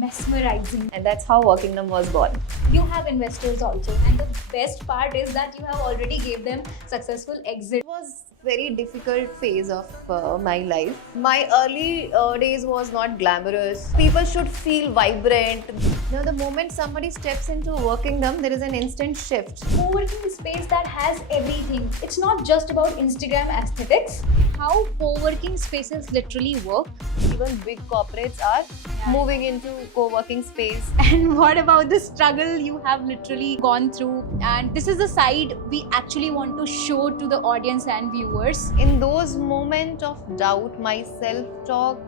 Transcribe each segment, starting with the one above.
mesmerizing. And that's how Workingnam was born. You have investors also, and the best part is that you have already gave them successful exit. It was very difficult phase of my life. My early days was not glamorous. People should feel vibrant. Now, the moment somebody steps into Workingnam, there is an instant shift. Co-working space that has everything. It's not just about Instagram aesthetics. How co-working spaces literally work. Even big corporates are moving into co-working space. And what about the struggle you have literally gone through? And this is the side we actually want to show to the audience and viewers. In those moments of doubt, my self-talk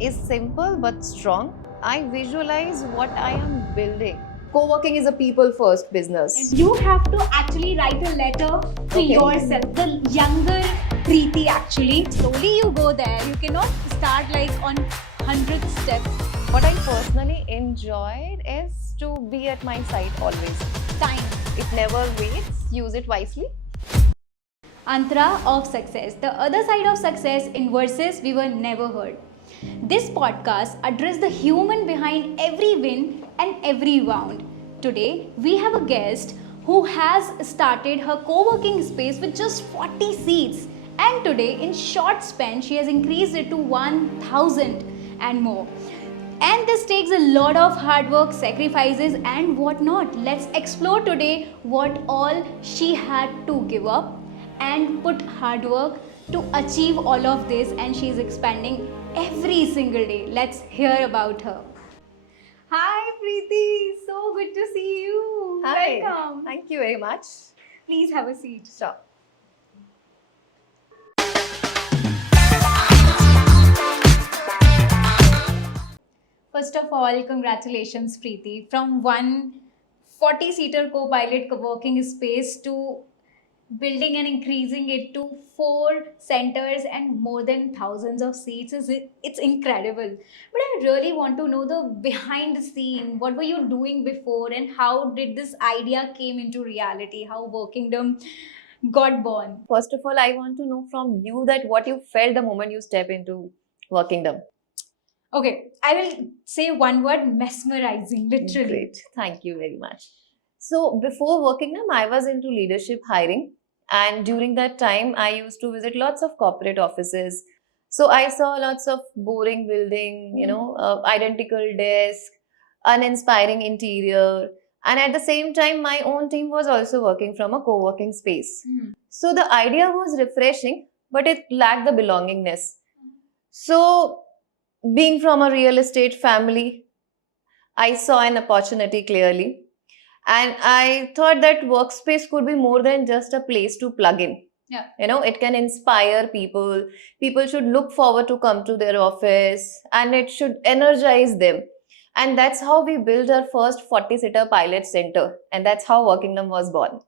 is simple but strong. I visualize what I am building. Co-working is a people-first business. You have to actually write a letter to yourself, the younger Preeti actually. Slowly you go there. You cannot start like on 100th step. What I personally enjoyed is to be at my site always. Time. It never waits. Use it wisely. Antara of success. The other side of success in verses we were never heard. This podcast addresses the human behind every win and every wound. Today, we have a guest who has started her co-working space with just 40 seats. And today, in short span, she has increased it to 1,000 and more. And this takes a lot of hard work, sacrifices and whatnot. Let's explore today what all she had to give up and put hard work to achieve all of this, and she is expanding every single day. Let's hear about her. Hi Preeti, so good to see you. Hi. Welcome. Thank you very much. Please have a seat. Sure. First of all, congratulations Preeti. From one 40-seater co-pilot co-working space to building and increasing it to 4 centers and more than thousands of seats, it's incredible. But I really want to know the behind the scene. What were you doing before, and how did this idea came into reality? How Workingdom got born? First of all, I want to know from you that what you felt the moment you step into Workingdom. Okay, I will say one word: mesmerizing, literally. Great. Thank you very much. So before Workingnam, I was into leadership hiring. And during that time, I used to visit lots of corporate offices. So I saw lots of boring building, identical desk, uninspiring interior. And at the same time, my own team was also working from a co-working space. So the idea was refreshing, but it lacked the belongingness. So being from a real estate family, I saw an opportunity clearly. And I thought that workspace could be more than just a place to plug in. Yeah. It can inspire people. People should look forward to come to their office, and it should energize them. And that's how we built our first 40-seater pilot center. And that's how Workingnam was born.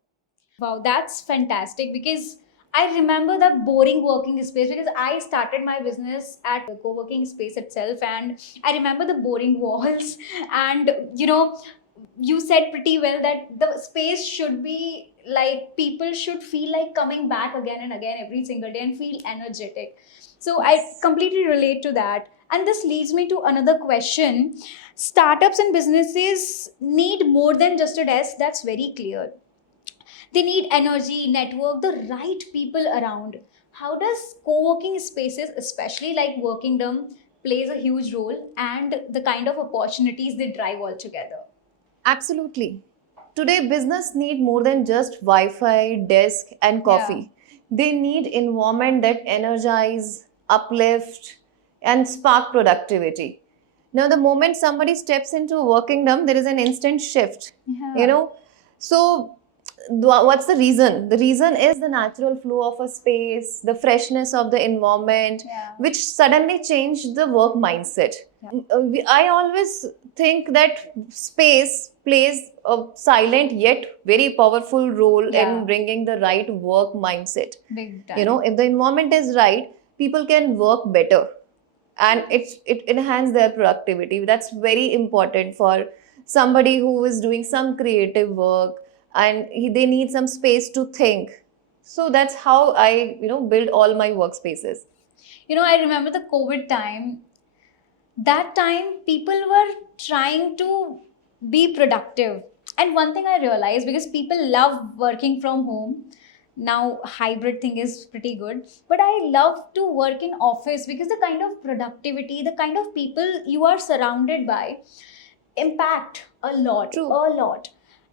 Wow, that's fantastic, because I remember that boring working space, because I started my business at the co-working space itself, and I remember the boring walls. And you said pretty well that the space should be like, people should feel like coming back again and again every single day and feel energetic. So I completely relate to that. And this leads me to another question. Startups and businesses need more than just a desk, that's very clear. They need energy, network, the right people around. How does co-working spaces, especially like Workingdom, plays a huge role, and the kind of opportunities they drive altogether? Absolutely. Today, business need more than just Wi-Fi, desk, and coffee. They need environment that energize, uplift, and spark productivity. Now, the moment somebody steps into Workingdom, there is an instant shift. So what's the reason? The reason is the natural flow of a space, the freshness of the environment, which suddenly changed the work mindset. I always think that space plays a silent yet very powerful role in bringing the right work mindset. Big time. If the environment is right, people can work better, and it enhances their productivity. That's very important for somebody who is doing some creative work, and they need some space to think. So that's how I build all my workspaces. I remember the COVID time. that time people were trying to be productive. And one thing I realized, because people love working from home, now hybrid thing is pretty good, but I love to work in office because the kind of productivity, the kind of people you are surrounded by impact a lot, True. a lot.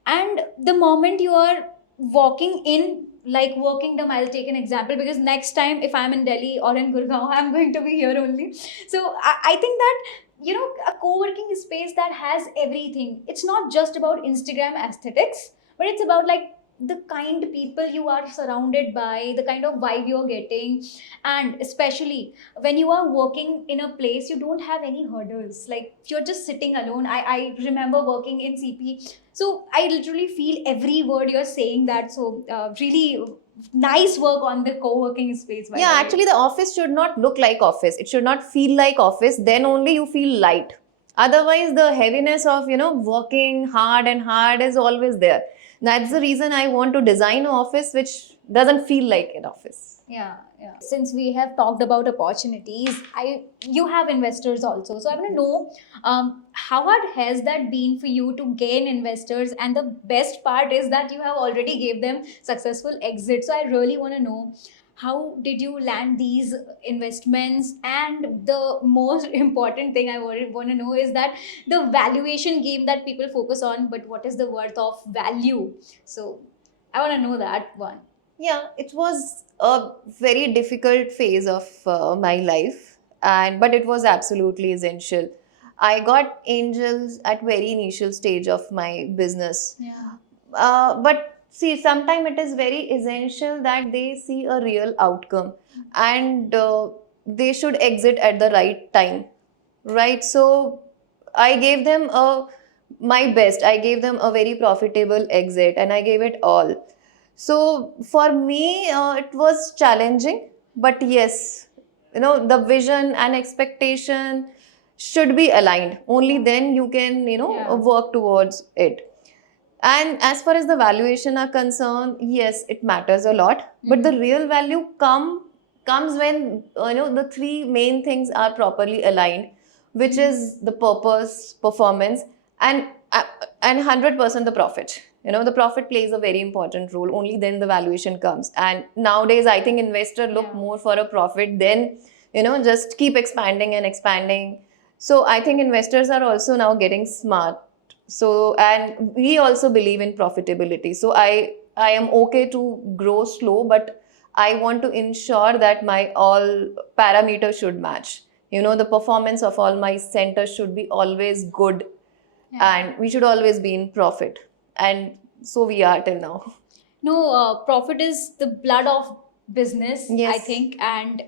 And the moment you are walking in, like working them, I'll take an example because next time if I'm in Delhi or in Gurgaon, I'm going to be here only. So I think that, you know, a co-working space that has everything, it's not just about Instagram aesthetics, but it's about like the kind people you are surrounded by, the kind of vibe you're getting. And especially when you are working in a place, you don't have any hurdles, like you're just sitting alone. I remember working in CP, so I literally feel every word you're saying that. So really nice work on the co-working space, by Yeah, the way. actually, the office should not look like office. It should not feel like office. Then only you feel light. Otherwise, the heaviness of, working hard and hard is always there. That's the reason I want to design an office which doesn't feel like an office. Yeah, yeah. Since we have talked about opportunities, you have investors also. So I want to know, how hard has that been for you to gain investors? And the best part is that you have already gave them successful exit. So I really want to know, how did you land these investments? And the most important thing I want to know is that the valuation game that people focus on, but what is the worth of value? So I want to know that one. Yeah, it was a very difficult phase of my life, and but it was absolutely essential. I got angels at very initial stage of my business. Yeah. But see, sometimes it is very essential that they see a real outcome, and they should exit at the right time, right? So I gave them my best. I gave them a very profitable exit, and I gave it all. So for me, it was challenging, but yes, the vision and expectation should be aligned. Only then you can, Yeah. work towards it. And as far as the valuation are concerned, yes, it matters a lot. But the real value comes when the three main things are properly aligned, which is the purpose, performance, and uh, and 100% the profit. The profit plays a very important role. Only then the valuation comes. And nowadays, I think investors look Yeah. more for a profit than just keep expanding and expanding. So I think investors are also now getting smart. So, and we also believe in profitability. So I am okay to grow slow, but I want to ensure that my all parameters should match. The performance of all my centers should be always good, Yeah. and we should always be in profit. And so we are till now. No, profit is the blood of business, I Yes. think. And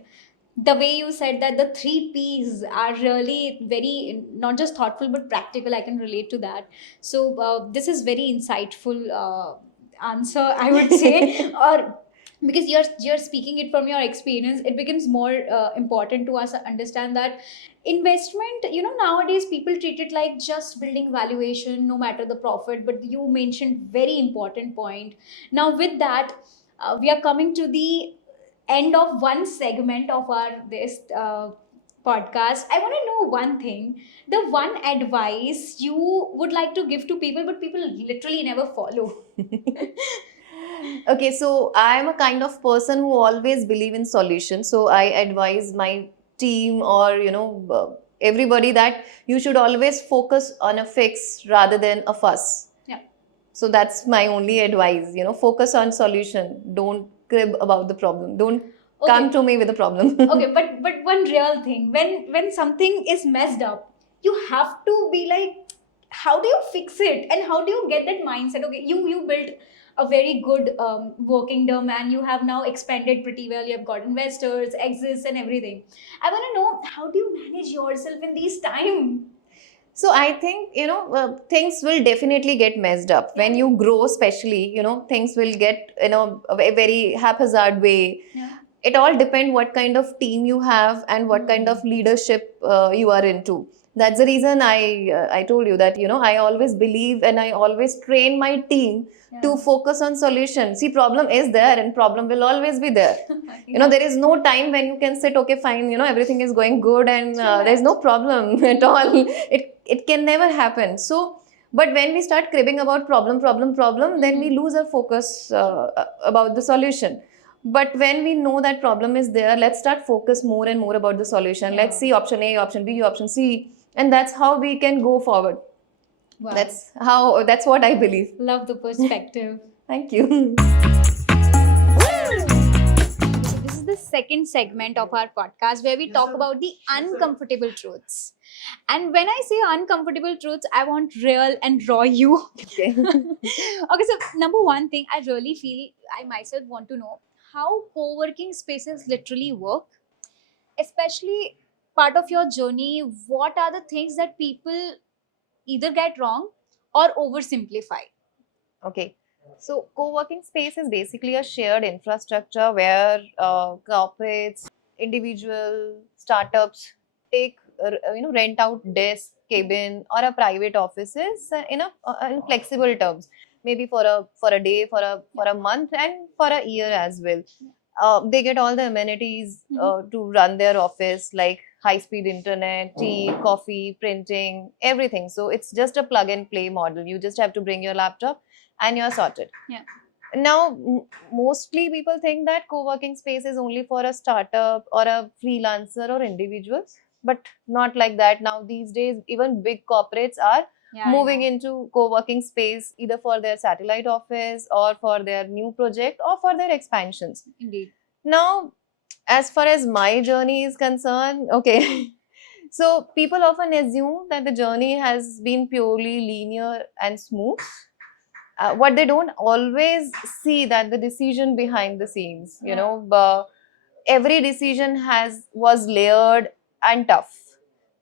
the way you said that the three P's are really very not just thoughtful but practical, I can relate to that. So this is very insightful answer, I would say. Or because you're speaking it from your experience, it becomes more important to us understand that investment, nowadays people treat it like just building valuation no matter the profit. But you mentioned very important point. Now with that, we are coming to the end of one segment of our this podcast. I want to know one thing, the one advice you would like to give to people but people literally never follow. Okay, so I am a kind of person who always believe in solutions. So I advise my team or everybody that you should always focus on a fix rather than a fuss. Yeah. So that's my only advice. Focus on solution. Don't crib about the problem. Don't come to me with a problem. Okay, but one real thing, when something is messed up, you have to be like, how do you fix it and how do you get that mindset? Okay, you built a very good working term and you have now expanded pretty well, you have got investors, exits and everything. I want to know, how do you manage yourself in these time? So I think things will definitely get messed up when you grow. Especially things will get a very haphazard way. Yeah. It all depends what kind of team you have and what kind of leadership you are into. That's the reason I told you that, I always believe and I always train my team to focus on solution. See, problem is there and problem will always be there. There is no time when you can sit, okay, fine, everything is going good and there's no problem at all. It can never happen. So, but when we start cribbing about problem, then we lose our focus about the solution. But when we know that problem is there, let's start focus more and more about the solution. Let's see option A, option B, option C, and that's how we can go forward. Wow. That's what I believe. Love the perspective. Thank you. So this is the second segment of our podcast where we talk about the uncomfortable truths. And when I say uncomfortable truths, I want real and raw you. Okay. Okay, so number one thing I really feel I myself want to know how co-working spaces literally work, especially part of your journey. What are the things that people either get wrong or oversimplify? Okay. So co-working space is basically a shared infrastructure where corporates, individual startups take, rent out desk, cabin, or a private offices in flexible terms, maybe for a day, for a month, and for a year as well. They get all the amenities to run their office, like high-speed internet, tea, coffee, printing, everything. So it's just a plug and play model. You just have to bring your laptop and you're sorted. Yeah. Now, mostly people think that co-working space is only for a startup or a freelancer or individuals, but not like that. Now, these days, even big corporates are Yeah, I moving know. into co-working space either for their satellite office or for their new project or for their expansions. Indeed. Now, as far as my journey is concerned, okay, so people often assume that the journey has been purely linear and smooth. What they don't always see that the decision behind the scenes, every decision was layered and tough.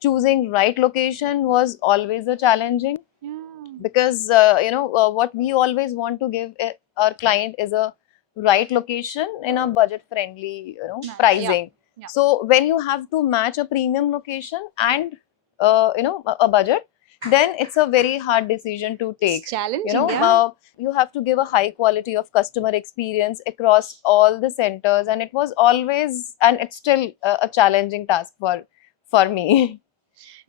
Choosing right location was always a challenging, Yeah. because what we always want to give our client is a right location in a budget friendly Nice. pricing. Yeah. So when you have to match a premium location and a budget, then it's a very hard decision to take. It's challenging, yeah. You have to give a high quality of customer experience across all the centers, and it was always, and it's still a challenging task for me.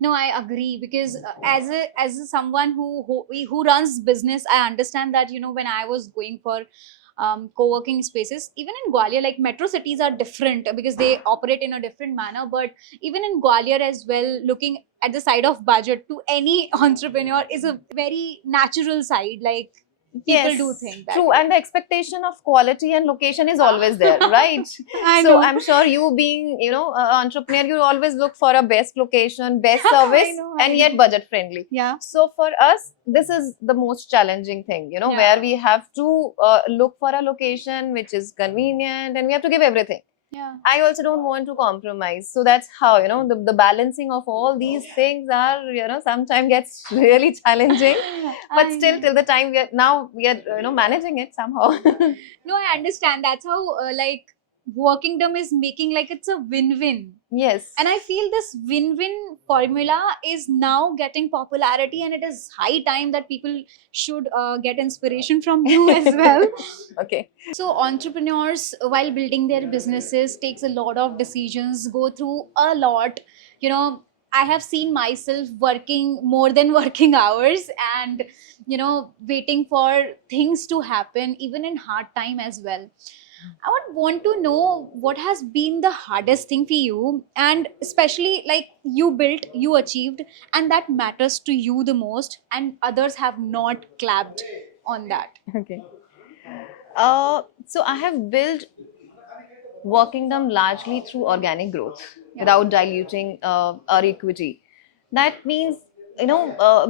No, I agree, because as someone who runs business, I understand that when I was going for co-working spaces, even in Gwalior, like metro cities are different because they operate in a different manner. But even in Gwalior as well, looking at the side of budget to any entrepreneur is a very natural side. Like people do think that true, way. and the expectation of quality and location is always there, right? I So know. I'm sure you being, an entrepreneur, you always look for a best location, best service, know, and I yet know. budget friendly. Yeah. So for us, this is the most challenging thing, Yeah. where we have to look for a location which is convenient, and we have to give everything. Yeah. I also don't want to compromise. So that's how, the balancing of all these things are, sometimes gets really challenging. But I still, know. till the time we are managing it somehow. No, I understand. That's how like Workingdom is making, like it's a win-win. Yes. And I feel this win-win formula is now getting popularity, and it is high time that people should get inspiration from you as well. Okay. So entrepreneurs, while building their businesses, takes a lot of decisions, go through a lot. I have seen myself working more than working hours, and waiting for things to happen even in hard time as well. I would want to know what has been the hardest thing for you, and especially like you built, you achieved, and that matters to you the most, and others have not clapped on that. Okay. So I have built Workingdom largely through organic growth without diluting our equity. That means,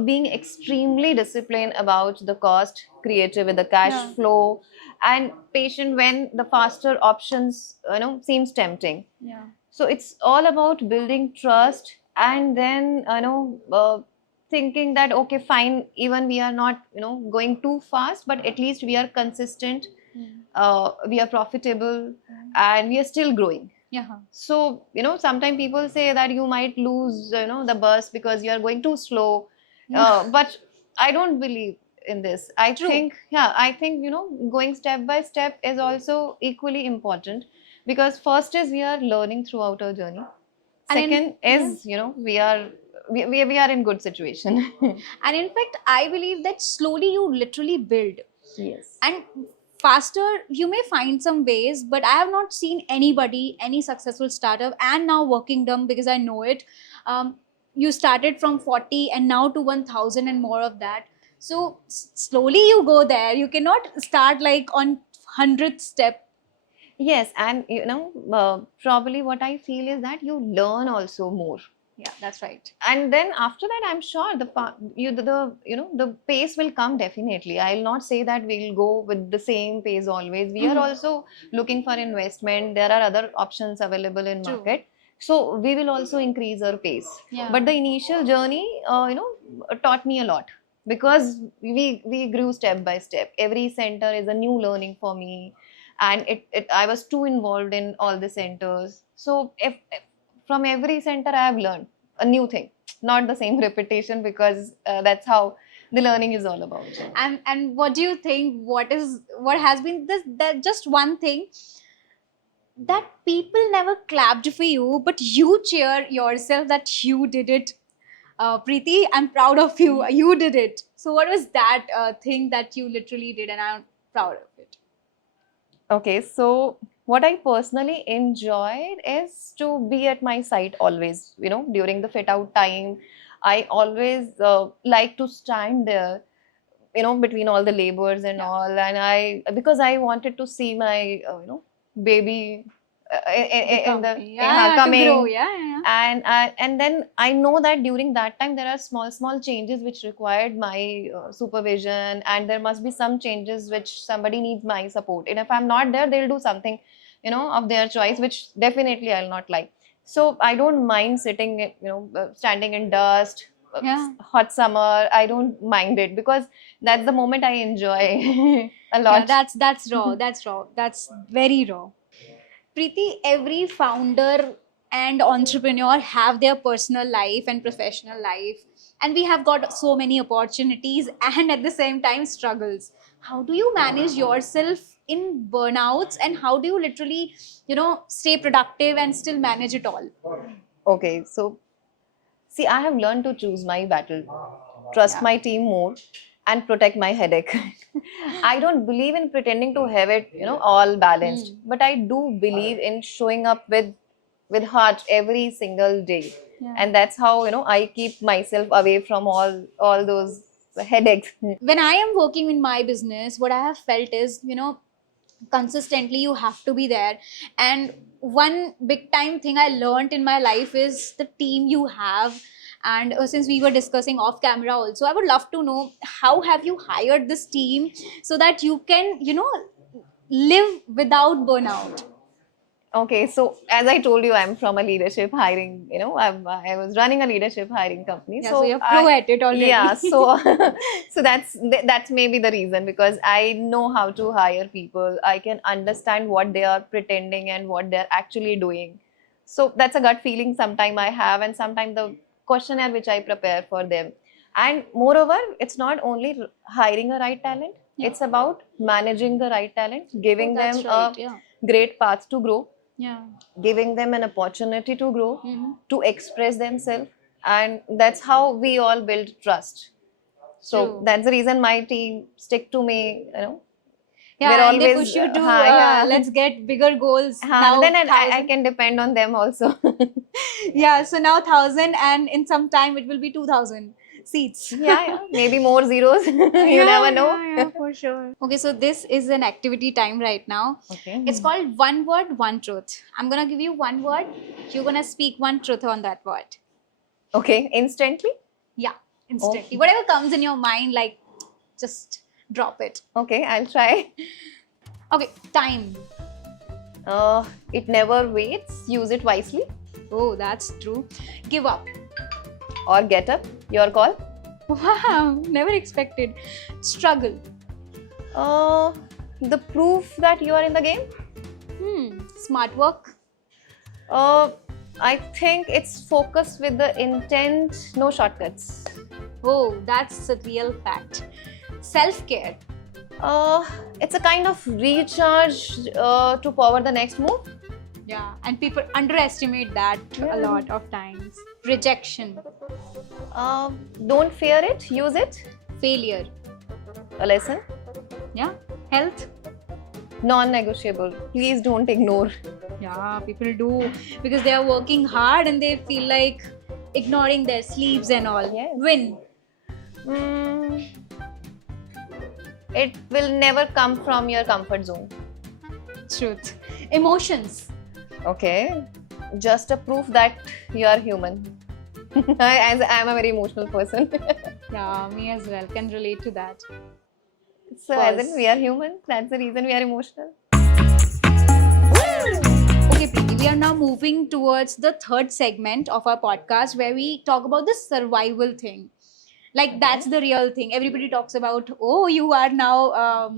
being extremely disciplined about the cost, creative with the cash Yeah. flow, and patient when the faster options, seems tempting. Yeah. So it's all about building trust, and then, thinking that, okay, fine, even we are not, going too fast, but at least we are consistent, we are profitable, and we are still growing. Yeah. So, sometimes people say that you might lose, the bus because you are going too slow. Yeah. But I don't believe in this. I True. think, yeah, I think, going step by step is also equally important, because first is we are learning throughout our journey. And in, Second is, we are in good situation. and in fact, I believe that slowly you literally build. Yes. And faster you may find some ways, but I have not seen anybody, any successful startup and now working them, because I know it. You started from 40 and now to 1000 and more of that. So slowly you go there. You cannot start like on 100th step. Yes, and probably what I feel is that you learn also more. Yeah, that's right. And then after that, I'm sure the pace will come definitely. I'll not say that we'll go with the same pace always. We are Mhm. also looking for investment. There are other options available in True. market. So we will also increase our pace. Yeah. But the initial journey, taught me a lot, because we grew step by step. Every center is a new learning for me, and I was too involved in all the centers. So if from every center I have learned a new thing, not the same repetition, because that's how the learning is all about. And what do you think, what has been this, that just one thing that people never clapped for you, but you cheer yourself that you did it? Preeti, I'm proud of you. You did it. So, what was that thing that you literally did, and I'm proud of it? Okay, so what I personally enjoyed is to be at my site always, during the fit out time. I always like to stand there, between all the labors and Yeah. all. And because I wanted to see my, baby in the yeah, coming. to grow. Yeah. And then I know that during that time there are small changes which required my supervision, and there must be some changes which somebody needs my support. And if I'm not there, they'll do something, of their choice, which definitely I'll not like. So I don't mind sitting, standing in dust. Yeah. Hot summer, I don't mind it, because that's the moment I enjoy a Yeah, lot. that's raw. That's raw. That's very raw. Preeti, every founder and entrepreneur have their personal life and professional life, and we have got so many opportunities and at the same time struggles. How do you manage yourself in burnouts, and how do you literally, stay productive and still manage it all? Okay, so see, I have learned to choose my battle, trust Yeah. my team more, and protect my headache. I don't believe in pretending to have it, all balanced, but I do believe in showing up with heart every single day. Yeah. And that's how, I keep myself away from all those headaches. When I am working in my business, what I have felt is, consistently you have to be there. And one big time thing I learned in my life is the team you have. And since we were discussing off camera also, I would love to know, how have you hired this team so that you can, live without burnout? Okay, so as I told you, I'm from a leadership hiring, I was running a leadership hiring company. Yeah, so you're pro at it already. Yeah, so so that's maybe the reason, because I know how to hire people. I can understand what they are pretending and what they're actually doing. So that's a gut feeling sometime I have, and sometime the questionnaire which I prepare for them. And moreover, it's not only hiring a right talent, Yeah. it's about managing the right talent, giving Oh, that's them right. a Yeah. great path to grow, Yeah. giving them an opportunity to grow, Mhm. to express themselves. And that's how we all build trust. So True. that's the reason my team stick to me, Yeah, We're and they always, push you to yeah. let's get bigger goals. Then I 1,000. can depend on them also. Yeah, so now 1,000, and in some time it will be 2,000 seats. Yeah, maybe more zeros. You never know. Yeah, for sure. Okay, so this is an activity time right now. Okay. It's called one word, one truth. I'm gonna give you one word. You're gonna speak one truth on that word. Okay, instantly. Yeah, instantly. Okay. Whatever comes in your mind, like, just drop it. Okay, I'll try. Okay, time. It never waits. Use it wisely. Oh, that's true. Give up. Or get up. Your call. Wow, never expected. Struggle. The proof that you are in the game. Smart work. Uh, I think it's focused with the intent, no shortcuts. Oh, that's a real fact. Self care. Uh, it's a kind of recharge to power the next move. Yeah, and people underestimate that Yeah. a lot of times. Rejection, Don't fear it, use it. failure. A lesson, Yeah, health. non-negotiable. Please don't ignore. Yeah, people do because they are working hard and they feel like ignoring their sleeps and all. Yes. Win. Mm, it will never come from your comfort zone. Truth. Emotions. Okay, just a proof that you are human. As I am a very emotional person. Yeah, me as well. Can relate to that. So, as in we are human, that's the reason we are emotional. Okay, Preeti, we are now moving towards the third segment of our podcast where we talk about the survival thing. Like, that's the real thing. Everybody talks about, oh, you are now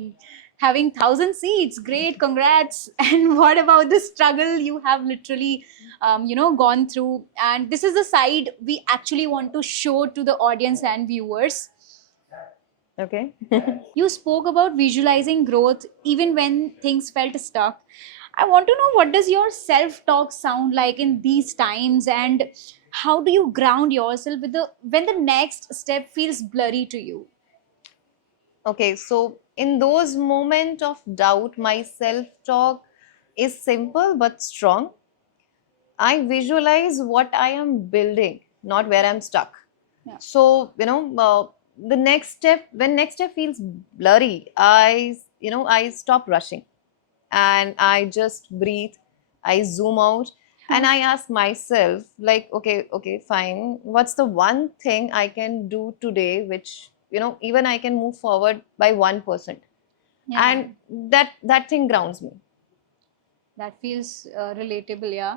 having 1,000 seats. Great, congrats. And what about the struggle you have literally, gone through? And this is the side we actually want to show to the audience and viewers. Okay. You spoke about visualizing growth even when things felt stuck. I want to know, what does your self-talk sound like in these times, and how do you ground yourself with the when the next step feels blurry to you? Okay, so in those moments of doubt, my self talk is simple but strong. I visualize what I am building, not where I'm stuck. Yeah. So, the next step, when next step feels blurry, I stop rushing and I just breathe, I zoom out and I ask myself, like, okay, fine, what's the one thing I can do today which, even I can move forward by 1%. Yeah, And that thing grounds me. that feels relatable. Yeah.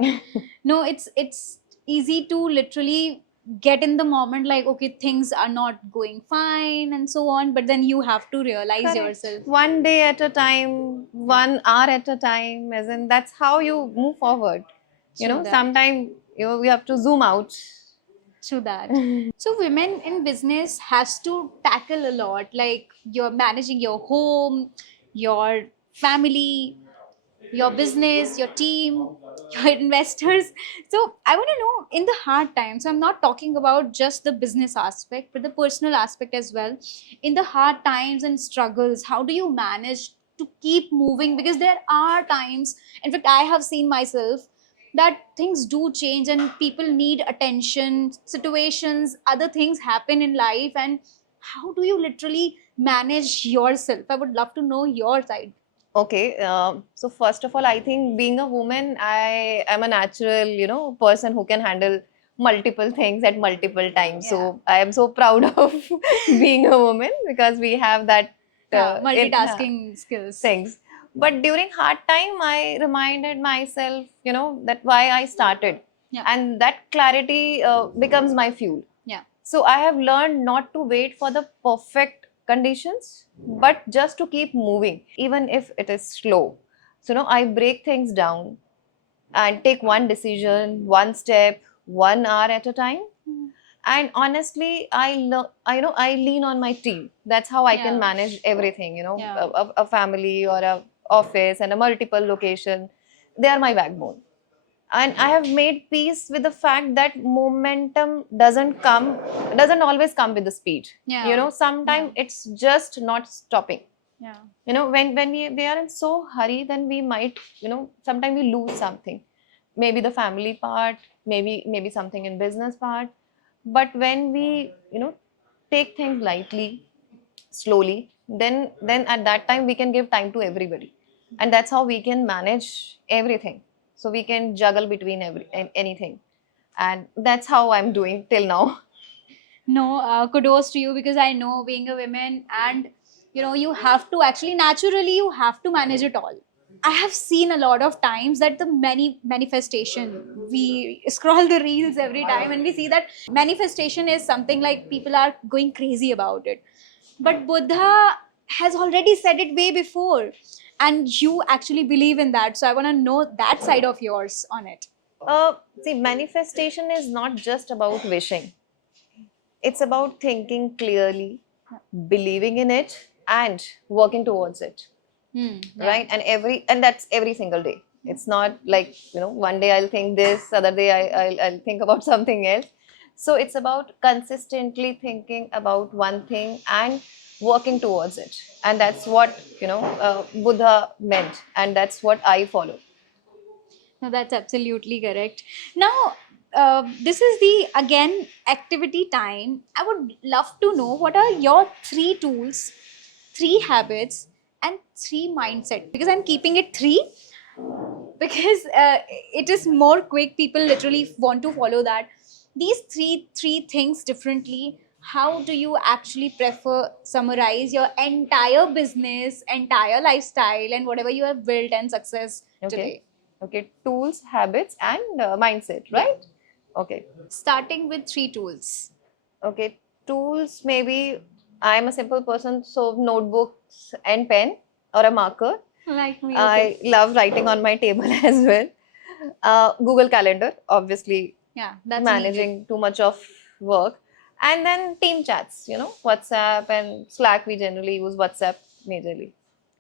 No, it's easy to literally get in the moment, like, okay, things are not going fine and so on, but then you have to realize Correct. yourself. One day at a time, 1 hour at a time, as in that's how you move forward. True that. Sometimes we have to zoom out. True that. So women in business has to tackle a lot, like you're managing your home, your family, your business, your team, your investors. So I want to know, in the hard times, I'm not talking about just the business aspect, but the personal aspect as well. In the hard times and struggles, how do you manage to keep moving? Because there are times, in fact, I have seen myself that things do change and people need attention, situations, other things happen in life, and how do you literally manage yourself? I would love to know your side. Okay, so first of all, I think being a woman, I am a natural, person who can handle multiple things at multiple times. Yeah. So I am so proud of being a woman because we have that Multitasking skills. things. But during hard time, I reminded myself, that why I started, Yeah. and that clarity becomes my fuel. Yeah. So I have learned not to wait for the perfect conditions, but just to keep moving, even if it is slow. So, I break things down and take one decision, one step, 1 hour at a time. And honestly, I lean on my team. That's how I Yeah. can manage everything. Yeah. A family or a office and a multiple location. They are my backbone, and I have made peace with the fact that momentum doesn't always come with the speed. Yeah. Sometimes it's just not stopping. Yeah. When we are in so hurry, then we might, sometimes we lose something, maybe the family part, maybe something in business part. But when we, take things lightly, slowly, then at that time we can give time to everybody, and that's how we can manage everything. So we can juggle between anything, and that's how I'm doing till now. No, kudos to you, because I know, being a woman, and you have to actually, naturally, you have to manage it all. I have seen a lot of times that the many manifestation, we scroll the reels every time and we see that manifestation is something like people are going crazy about it. But Buddha has already said it way before, and you actually believe in that. So I want to know that side of yours on it. See, manifestation is not just about wishing. It's about thinking clearly, believing in it, and working towards it. Right? And that's every single day. It's not like, one day I'll think this, other day I'll think about something else. So it's about consistently thinking about one thing and working towards it. And that's what, Buddha meant. And that's what I follow. No, that's absolutely correct. Now, this is the again activity time. I would love to know what are your three tools, three habits, and three mindset. Because I'm keeping it three because it is more quick. People literally want to follow that. These three things differently. How do you actually prefer summarize your entire business, entire lifestyle, and whatever you have built and success Okay. today? Okay. Tools, habits, and mindset, right? Okay. Starting with three tools. Okay, tools maybe I'm a simple person, so notebooks and pen or a marker. Like me, I love writing on my table as well. Google Calendar, obviously, yeah, that's managing needed. too much of work. And then team chats, WhatsApp and Slack, we generally use WhatsApp majorly.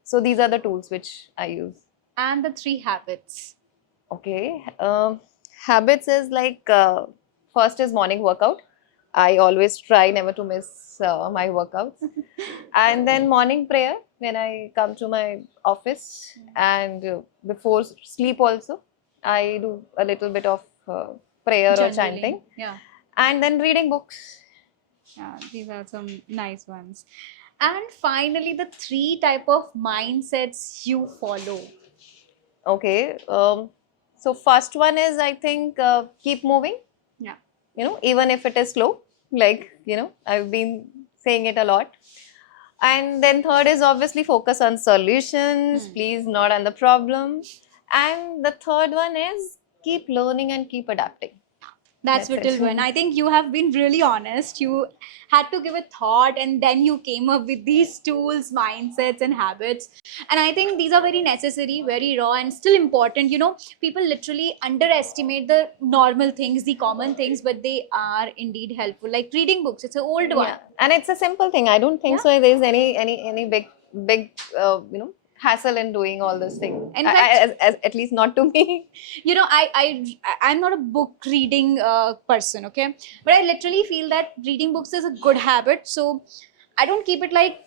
So these are the tools which I use. And the three habits. Okay. Habits is like first is morning workout. I always try never to miss my workouts. And then morning prayer when I come to my office, and before sleep also, I do a little bit of prayer or Journaling. chanting. Yeah, And then reading books. yeah, these are some nice ones. And finally, the three type of mindsets you follow. Okay. So first one is, I think, keep moving. Yeah, Even if it is slow, like, I've been saying it a lot. And then third is obviously focus on solutions, please, not on the problem. And the third one is keep learning and keep adapting. that's That's little it. one. I think you have been really honest. You had to give a thought, and then you came up with these tools, mindsets, and habits. And I think these are very necessary, very raw, and still important. People literally underestimate the normal things, the common things, but they are indeed helpful. Like reading books, it's an old one. Yeah, and it's a simple thing. I don't think Yeah. so. There's any big hassle in doing all this thing. In fact, as at least not to me. I'm not a book reading person, okay, but I literally feel that reading books is a good habit. So I don't keep it like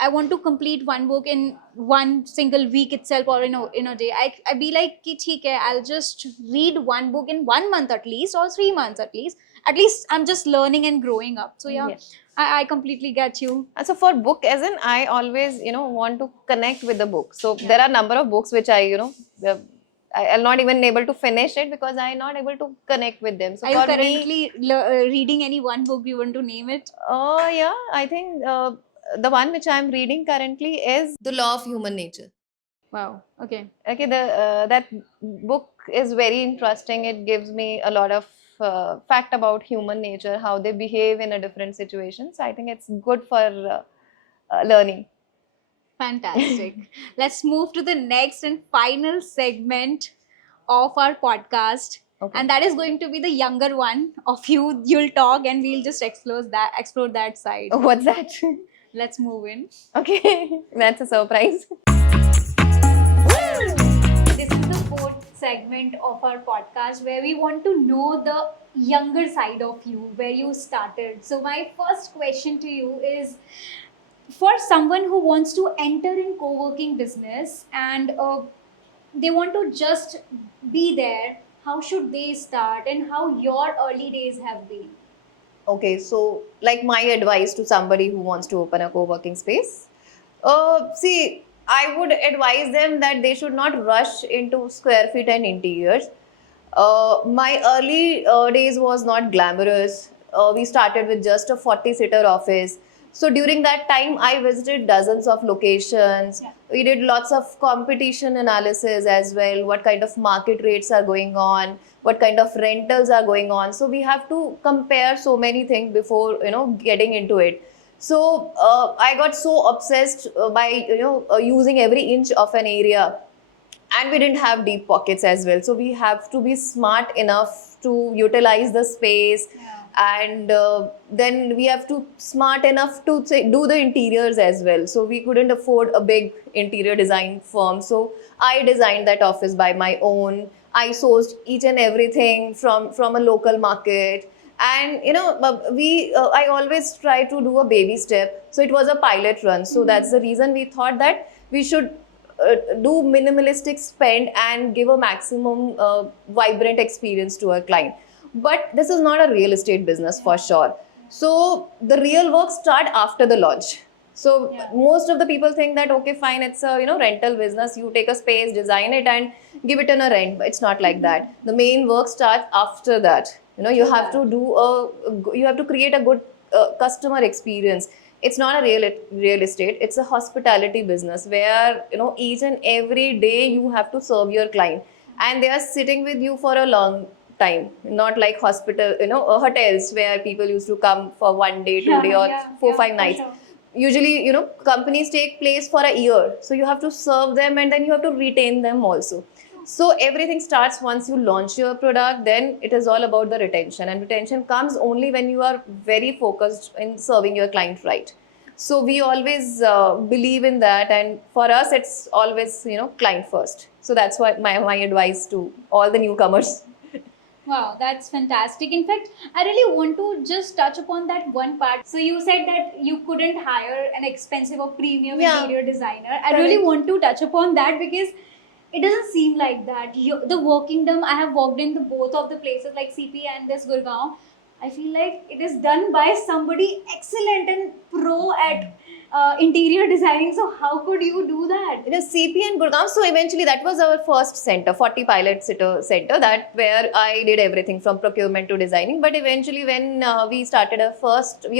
I want to complete one book in one single week itself or in a day. I be like कि ठीक है, I'll just read one book in 1 month at least or 3 months at least I'm just learning and growing up. So yeah, Yes. I completely get you. And so for book, as in, I always want to connect with the book. So Yeah. there are number of books which I'll not even able to finish it because I'm not able to connect with them. So Are you for me, currently reading any one book? You want to name it? oh yeah, I think the one which I'm reading currently is The Law of Human Nature. Wow. Okay. Okay, that book is very interesting. It gives me a lot of fact about human nature, how they behave in a different situation. So I think it's good for learning. Fantastic. Let's move to the next and final segment of our podcast. Okay. And that is going to be the younger one of you. You'll talk and we'll just explore that side. What's that? Let's move in. Okay, that's a surprise. This is the fourth segment of our podcast where we want to know the younger side of you, where you started. So my first question to you is, for someone who wants to enter in co-working business and they want to just be there, how should they start and how your early days have been? Okay, so like my advice to somebody who wants to open a co-working space, see, I would advise them that they should not rush into square feet and interiors. My early days was not glamorous. We started with just a 40-seater office. So during that time, I visited dozens of locations. Yeah. We did lots of competition analysis as well. What kind of market rates are going on? What kind of rentals are going on? So we have to compare so many things before getting into it. So I got so obsessed by using every inch of an area. and we didn't have deep pockets as well, so we have to be smart enough to utilize the space. And then we have to smart enough to say, do the interiors as well, so we couldn't afford a big interior design firm, so I designed that office by my own. I sourced each and everything from a local market. And I always try to do a baby step, so it was a pilot run, so that's the reason we thought that we should do minimalistic spend and give a maximum vibrant experience to our client. But this is not a real estate business for sure, so the real work start after the launch. So most of the people think that okay fine, it's a rental business, you take a space, design it and give it on a rent, but it's not like that. The main work starts after that. You have to you have to create a good customer experience. It's not a real estate, it's a hospitality business where each and every day you have to serve your client, and they are sitting with you for a long time, not like hotels where people used to come for 1 day, 2 day, or 4 5 nights. Usually companies take place for a year, so you have to serve them and then you have to retain them also. So everything starts once you launch your product, then it is all about the retention, and retention comes only when you are very focused in serving your client right. So we always believe in that, and for us it's always client first. So that's what my advice to all the newcomers. Wow, that's fantastic. In fact, I really want to just touch upon that one part. So you said that you couldn't hire an expensive or premium Yeah. interior designer. I really want to touch upon that because it doesn't seem like that. The Workingdom, I have worked in the both of the places like CP and this Gurgaon. I feel like it is done by somebody excellent and pro at interior designing. So how could you do that? It is CP and Gurgaon. So eventually that was our first center, 40 pilot sitter center, that where I did everything from procurement to designing. But eventually when we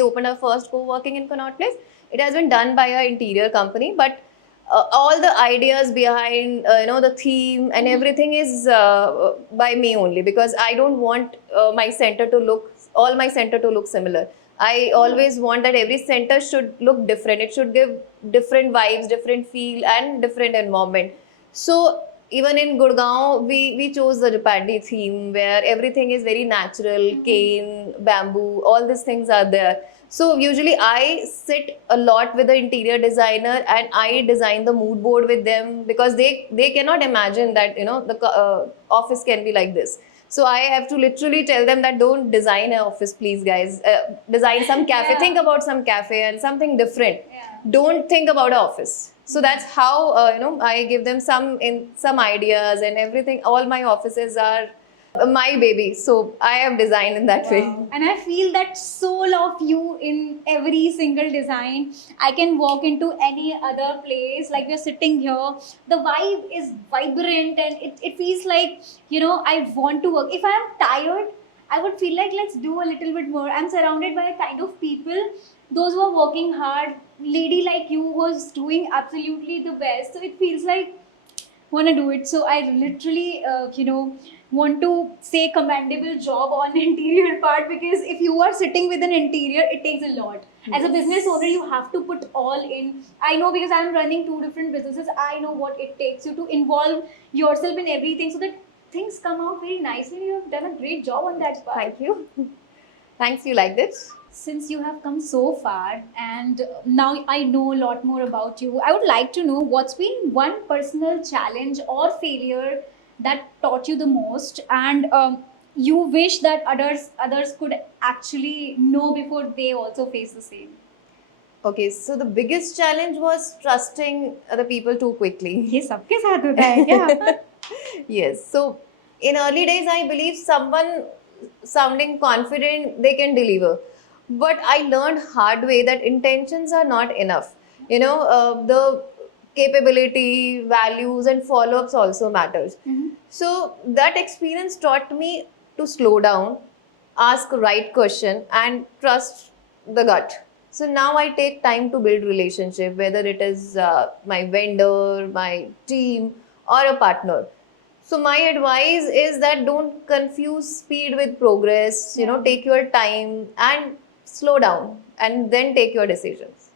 opened our first co-working in Connaught Place, it has been done by our interior company. But all the ideas behind the theme and everything is by me only, because I don't want all my center to look similar. I always want that every center should look different. It should give different vibes, different feel, and different environment. So even in Gurgaon, we chose the Japandi theme where everything is very natural, cane, bamboo, all these things are there. So usually I sit a lot with the interior designer and I design the mood board with them, because they cannot imagine that the office can be like this. So I have to literally tell them that don't design an office, please, guys. Design some cafe. Yeah. Think about some cafe and something different. Yeah. Don't think about an office. So that's how I give them some ideas and everything. All my offices are my baby. So I have designed in that way. And I feel that soul of you in every single design. I can walk into any other place, like we're sitting here. The vibe is vibrant and it feels like, I want to work. If I'm tired, I would feel like let's do a little bit more. I'm surrounded by a kind of people, those who are working hard, lady like you was doing absolutely the best. So it feels like want to do it. So I literally, want to say commendable job on interior part, because if you are sitting with an interior, it takes a lot. As a business owner, you have to put all in. I know, because I'm running 2 different businesses. I know what it takes you to involve yourself in everything so that things come out very nicely. You have done a great job on that part. Thank you. Thanks, you liked it. Since you have come so far and now I know a lot more about you, I would like to know what's been one personal challenge or failure that taught you the most, and you wish that others could actually know before they also face the same. Okay, so the biggest challenge was trusting other people too quickly. ये सबके साथ होता है क्या? Yes. So in early days, I believe someone sounding confident, they can deliver. But I learned hard way that intentions are not enough. The capability, values, and follow-ups also matters. So that experience taught me to slow down, ask right question, and trust the gut. So now I take time to build relationship, whether it is my vendor, my team, or a partner. So my advice is that don't confuse speed with progress. Take your time and slow down, and then take your decisions.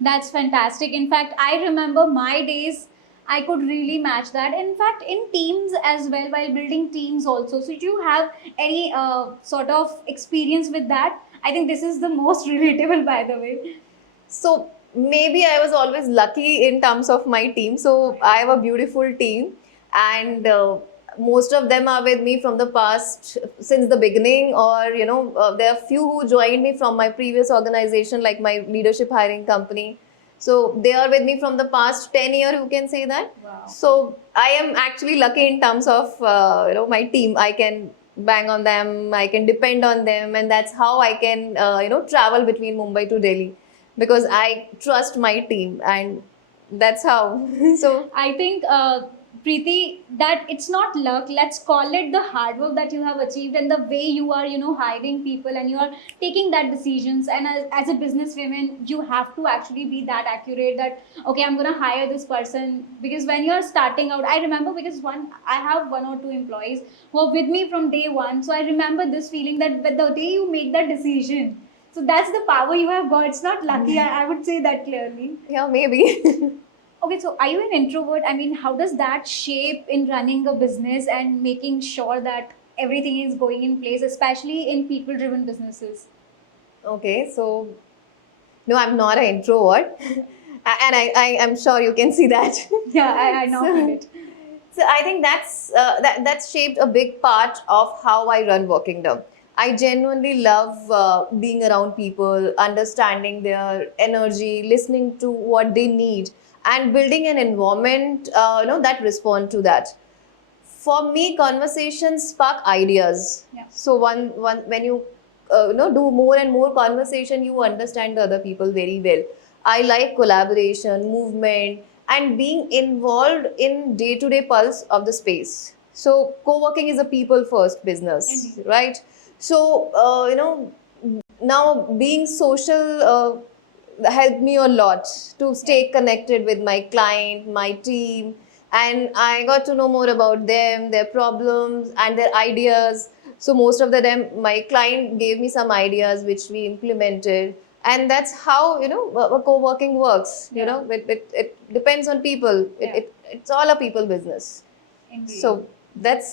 That's fantastic. In fact, I remember my days. I could really match that. In fact, in teams as well, while building teams also. So, do you have any sort of experience with that? I think this is the most relatable, by the way. So maybe I was always lucky in terms of my team. So I have a beautiful team, and most of them are with me from the past since the beginning, or there are few who joined me from my previous organization, like my leadership hiring company. So they are with me from the past 10 years, you can say that. Wow. So I am actually lucky in terms of my team. I can bang on them, I can depend on them, and that's how I can travel between Mumbai to Delhi, because I trust my team, and that's how. So I think, Preeti, that it's not luck. Let's call it the hard work that you have achieved and the way you are, hiring people and you are taking that decisions. And as a businesswoman, you have to actually be that accurate that, okay, I'm going to hire this person. Because when you're starting out, I remember because I have one or two employees who are with me from day one. So I remember this feeling that the day you make that decision, so that's the power you have got. It's not lucky. I would say that clearly. yeah, maybe. Okay, so are you an introvert? I mean, how does that shape in running a business and making sure that everything is going in place, especially in people driven businesses? Okay, so no, I'm not an introvert, and I am sure you can see that. Yeah, I know So- it. So I think that's shaped a big part of how I run Workingdom. I genuinely love being around people, understanding their energy, listening to what they need, and building an environment that respond to that. For me, conversations spark ideas. Yeah. So one when you do more and more conversation, you understand the other people very well. I like collaboration, movement, and being involved in day-to-day pulse of the space. So co-working is a people-first business, Indeed. right? So now being social helped me a lot to stay connected with my client, my team, and I got to know more about them, their problems, and their ideas. So most of the time, my client gave me some ideas which we implemented, and that's how co-working works. Yeah. It depends on people. Yeah. It's all a people business. Indeed. So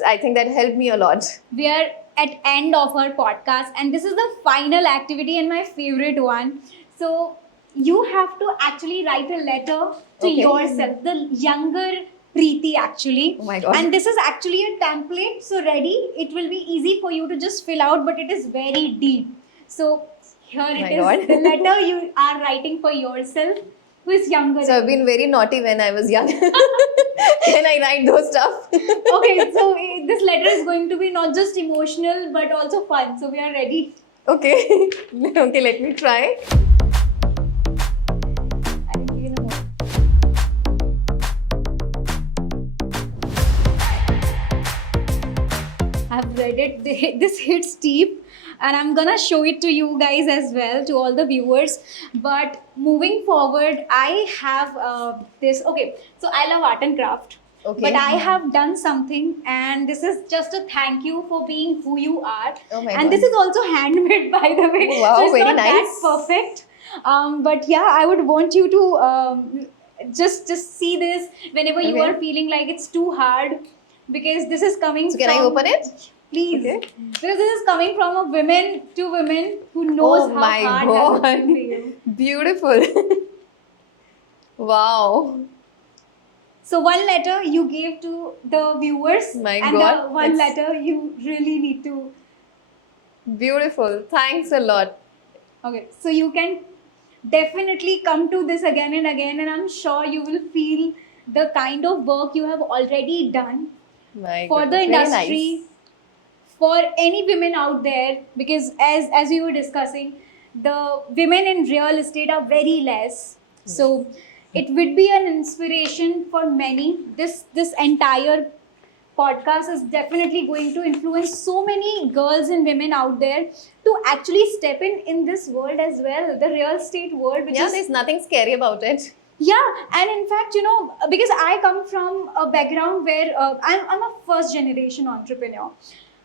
I think that helped me a lot. We are at end of our podcast, and this is the final activity and my favorite one. So you have to actually write a letter to Okay. yourself, the younger Preeti actually. Oh my God. And this is actually a template, so ready. It will be easy for you to just fill out, but it is very deep. So here My it is, God. the letter you are writing for yourself, who is younger. So I've been very naughty when I was young. Can I write those stuff? Okay, so this letter is going to be not just emotional but also fun. So we are ready. Okay. Okay, let me try. I will give you a moment. I've read it. This hits deep, and I'm gonna show it to you guys as well, to all the viewers. But moving forward, I have this. Okay, so I love art and craft. Okay. But I have done something, and this is just a thank you for being who you are. Oh my And God. this is also handmade, by the way. Oh, wow, so it's very not that nice. perfect. But yeah, I would want you to just see this whenever you Okay. are feeling like it's too hard, because this is coming. So can I from, open it? Please, Okay. because this is coming from a women to women who knows Oh how my hard God. has been for you. Beautiful. Wow. So one letter you gave to the viewers, My and God, the one it's- letter you really need to. Beautiful. Thanks a lot. Okay, so you can definitely come to this again and again, and I'm sure you will feel the kind of work you have already done My for the goodness, very industry, nice. for any women out there, because as we were discussing, the women in real estate are very less. So it would be an inspiration for many. This entire podcast is definitely going to influence so many girls and women out there to actually step in this world as well, the real estate world, which Yeah, is there's nothing scary about it. yeah, and in fact, because I come from a background where I'm a first generation entrepreneur.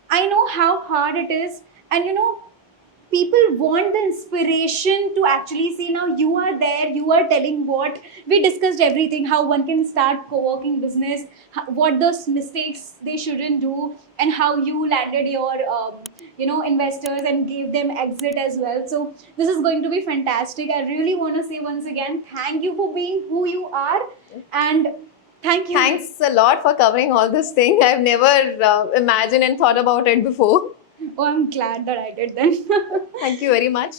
I know how hard it is, and people want the inspiration to actually see. Now you are there, you are telling what we discussed, everything, how one can start co-working business, what those mistakes they shouldn't do, and how you landed your investors and gave them exit as well. So this is going to be fantastic. I really want to say once again, thank you for being who you are, and thank you. Thanks a lot for covering all this thing. I've never imagined and thought about it before. Oh, I'm glad that I did then. Thank you very much.